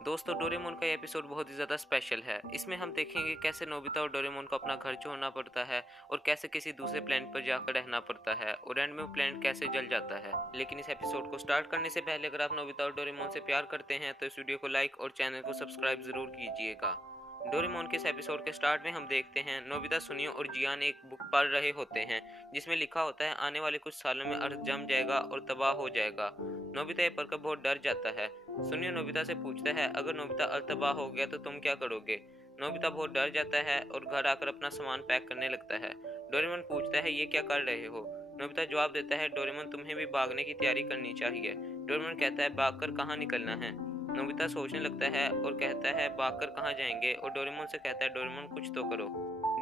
दोस्तों, डोरेमोन का ये एपिसोड बहुत ही ज़्यादा स्पेशल है। इसमें हम देखेंगे कैसे नोबिता और डोरेमोन को अपना घर छोड़ना पड़ता है और कैसे किसी दूसरे प्लेनेट पर जाकर रहना पड़ता है और एंड में वो प्लेनेट कैसे जल जाता है। लेकिन इस एपिसोड को स्टार्ट करने से पहले अगर आप नोबिता और डोरेमोन से प्यार करते हैं तो इस वीडियो को लाइक और चैनल को सब्सक्राइब जरूर कीजिएगा। डोरेमोन के इस एपिसोड के स्टार्ट में हम देखते हैं नोबिता, सुनियो और जियान एक बुक पढ़ रहे होते हैं जिसमें लिखा होता है आने वाले कुछ सालों में अर्थ जम जाएगा और तबाह हो जाएगा। नोबिता ये पढ़कर बहुत डर जाता है। सुनियो नोबिता से पूछता है अगर नोबिता अर्थ तबाह हो गया तो तुम क्या करोगे। नोबिता बहुत डर जाता है और घर आकर अपना सामान पैक करने लगता है। डोरेमोन पूछता है ये क्या कर रहे हो। नोबिता जवाब देता है डोरेमोन तुम्हें भी भागने की तैयारी करनी चाहिए। डोरेमोन कहता है भागकर कहाँ निकलना है। नोबिता सोचने लगता है और कहता है भागकर कहाँ जाएंगे और डोरेमोन से कहता है डोरेमोन कुछ तो करो।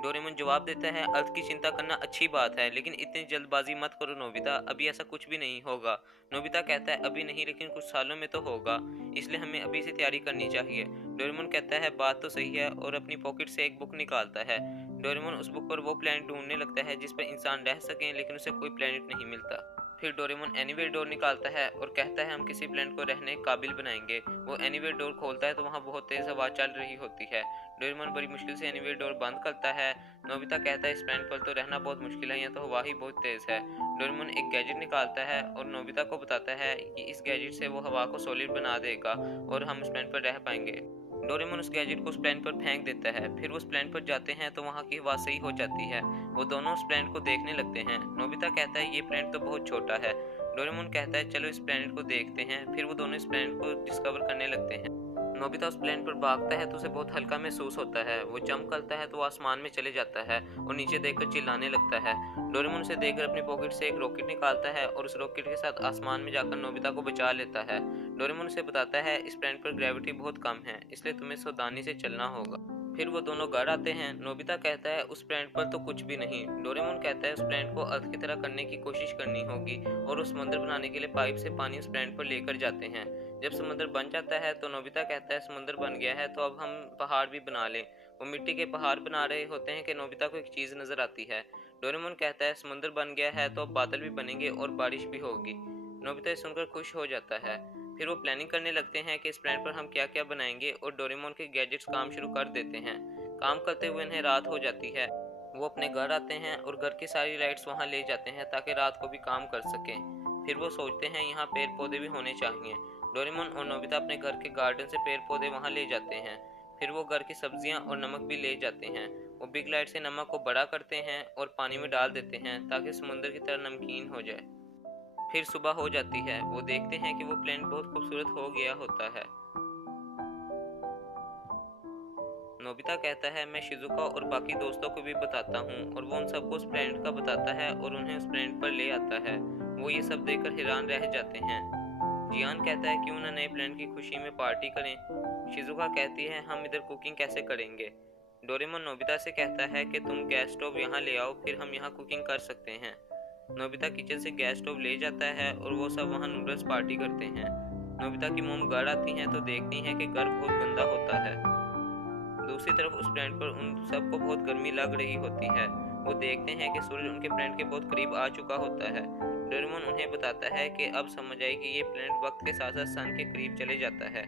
डोरेमोन जवाब देता है अर्थ की चिंता करना अच्छी बात है लेकिन इतनी जल्दबाजी मत करो नोबिता, अभी ऐसा कुछ भी नहीं होगा। नोबिता कहता है अभी नहीं लेकिन कुछ सालों में तो होगा, इसलिए हमें अभी से तैयारी करनी चाहिए। डोरेमोन कहता है बात तो सही है और अपनी पॉकेट से एक बुक निकालता है। डोरेमोन उस बुक पर वो प्लेनेट ढूंढने लगता है जिस पर इंसान रह सके लेकिन उसे कोई प्लेनेट नहीं मिलता। फिर डोरेमोन एनीवेयर डोर निकालता है और कहता है हम किसी प्लेनेट को रहने काबिल बनाएंगे। वो एनीवेयर डोर खोलता है तो वहाँ बहुत तेज हवा चल रही होती है। डोरेमोन बड़ी मुश्किल से एनीवेयर डोर बंद करता है। नोबिता कहता है इस प्लेनेट पर तो रहना बहुत मुश्किल है, यहाँ तो हवा ही बहुत तेज है। डोरेमोन एक गैजेट निकालता है और नोबिता को बताता है कि इस गैजेट से वो हवा को सॉलिड बना देगा और हम उस प्लेनेट पर रह पाएंगे। डोरेमोन उस गैजेट को उस प्लेनेट पर फेंक देता है। फिर वो उस प्लेनेट पर जाते हैं तो वहाँ की हवा सही हो जाती है। वो दोनों उस प्लेनेट को देखने लगते हैं। नोबिता कहता है ये प्लेनेट तो बहुत छोटा है। डोरेमोन कहता है चलो इस प्लेनेट को देखते हैं। फिर वो दोनों इस प्लेनेट को डिस्कवर करने लगते हैं। नोबिता उस प्लेनेट पर भागता है तो उसे बहुत हल्का महसूस होता है। वो जंप करता है तो वो आसमान में चले जाता है और नीचे देखकर चिल्लाने लगता है। डोरेमोन उसे देखकर अपनी पॉकेट से एक रॉकेट निकालता है और उस रॉकेट के साथ आसमान में जाकर नोबिता को बचा लेता है। डोरेमोन उसे बताता है इस प्लेनेट पर ग्रेविटी बहुत कम है इसलिए तुम्हें सावधानी से चलना होगा। फिर वो दोनों घर आते हैं। नोबिता कहता है उस प्लेनेट पर तो कुछ भी नहीं। डोरेमोन कहता है उस प्लेनेट को अर्थ की तरह करने की कोशिश करनी होगी और उस समुद्र बनाने के लिए पाइप से पानी उस प्लेनेट पर लेकर जाते हैं। जब समुद्र बन जाता है तो नोबिता कहता है समुद्र बन गया है तो अब हम पहाड़ भी बना लें। वो मिट्टी के पहाड़ बना रहे होते हैं कि नोबिता को एक चीज नजर आती है। डोरेमोन कहता है समुद्र बन गया है तो अब बादल भी बनेंगे और बारिश भी होगी। नोबिता सुनकर खुश हो जाता है। फिर वो प्लानिंग करने लगते हैं कि इस प्लेनेट पर हम क्या क्या बनाएंगे और डोरेमोन के गैजेट्स काम शुरू कर देते हैं। काम करते हुए इन्हें रात हो जाती है। वो अपने घर आते हैं और घर की सारी लाइट्स वहाँ ले जाते हैं ताकि रात को भी काम कर सकें। फिर वो सोचते हैं यहाँ पेड़ पौधे भी होने चाहिए। डोरेमोन और नोबिता अपने घर के गार्डन से पेड़ पौधे वहाँ ले जाते हैं। फिर वो घर की सब्जियाँ और नमक भी ले जाते हैं। वो बिग लाइट से नमक को बड़ा करते हैं और पानी में डाल देते हैं ताकि समुद्र की तरह नमकीन हो जाए। फिर सुबह हो जाती है। वो देखते हैं कि वो प्लेनेट बहुत खूबसूरत हो गया होता है। नोबिता कहता है मैं शिजुका और बाकी दोस्तों को भी बताता हूँ और वो उन सबको उस प्लेनेट का बताता है और उन्हें उस प्लेनेट पर ले आता है। वो ये सब देखकर हैरान रह जाते हैं। जियान कहता है क्यों ना नए प्लेनेट की खुशी में पार्टी करें। शिजुका कहती है हम इधर कुकिंग कैसे करेंगे। डोरेमोन नोबिता से कहता है कि तुम गैस स्टोव यहाँ ले आओ फिर हम यहाँ कुकिंग कर सकते हैं। नोबिता किचन से गैस स्टोव ले जाता है और वो सब वहाँ नूडल्स पार्टी करते हैं। नोबिता की मोम घर आती हैं तो देखती हैं कि घर बहुत गंदा होता है। दूसरी तरफ उस प्लेनेट पर उन सबको बहुत गर्मी लग रही होती है। वो देखते हैं कि सूरज उनके प्लेनेट के बहुत करीब आ चुका होता है। डोरेमोन उन्हें बताता है कि अब समझ आए कि ये प्लेनेट वक्त के साथ साथ सन के करीब चले जाता है।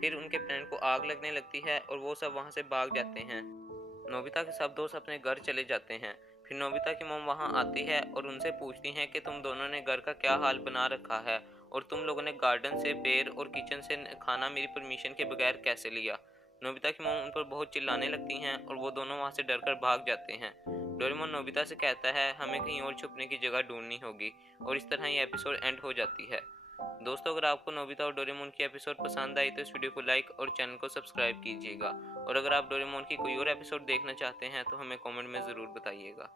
फिर उनके प्लेनेट को आग लगने लगती है और वो सब वहाँ से भाग जाते हैं। नोबिता के सब दोस्त अपने घर चले जाते हैं। फिर नोबिता की मोम वहाँ आती है और उनसे पूछती हैं कि तुम दोनों ने घर का क्या हाल बना रखा है और तुम लोगों ने गार्डन से पेड़ और किचन से खाना मेरी परमिशन के बगैर कैसे लिया। नोबिता की मोम उन पर बहुत चिल्लाने लगती हैं और वो दोनों वहाँ से डरकर भाग जाते हैं। डोरेमोन नोबिता से कहता है हमें कहीं और छुपने की जगह ढूंढनी होगी और इस तरह ये एपिसोड एंड हो जाती है। दोस्तों, अगर आपको नोबिता और डोरेमोन की एपिसोड पसंद आई तो इस वीडियो को लाइक और चैनल को सब्सक्राइब कीजिएगा और अगर आप डोरेमोन की कोई और एपिसोड देखना चाहते हैं तो हमें कमेंट में ज़रूर बताइएगा।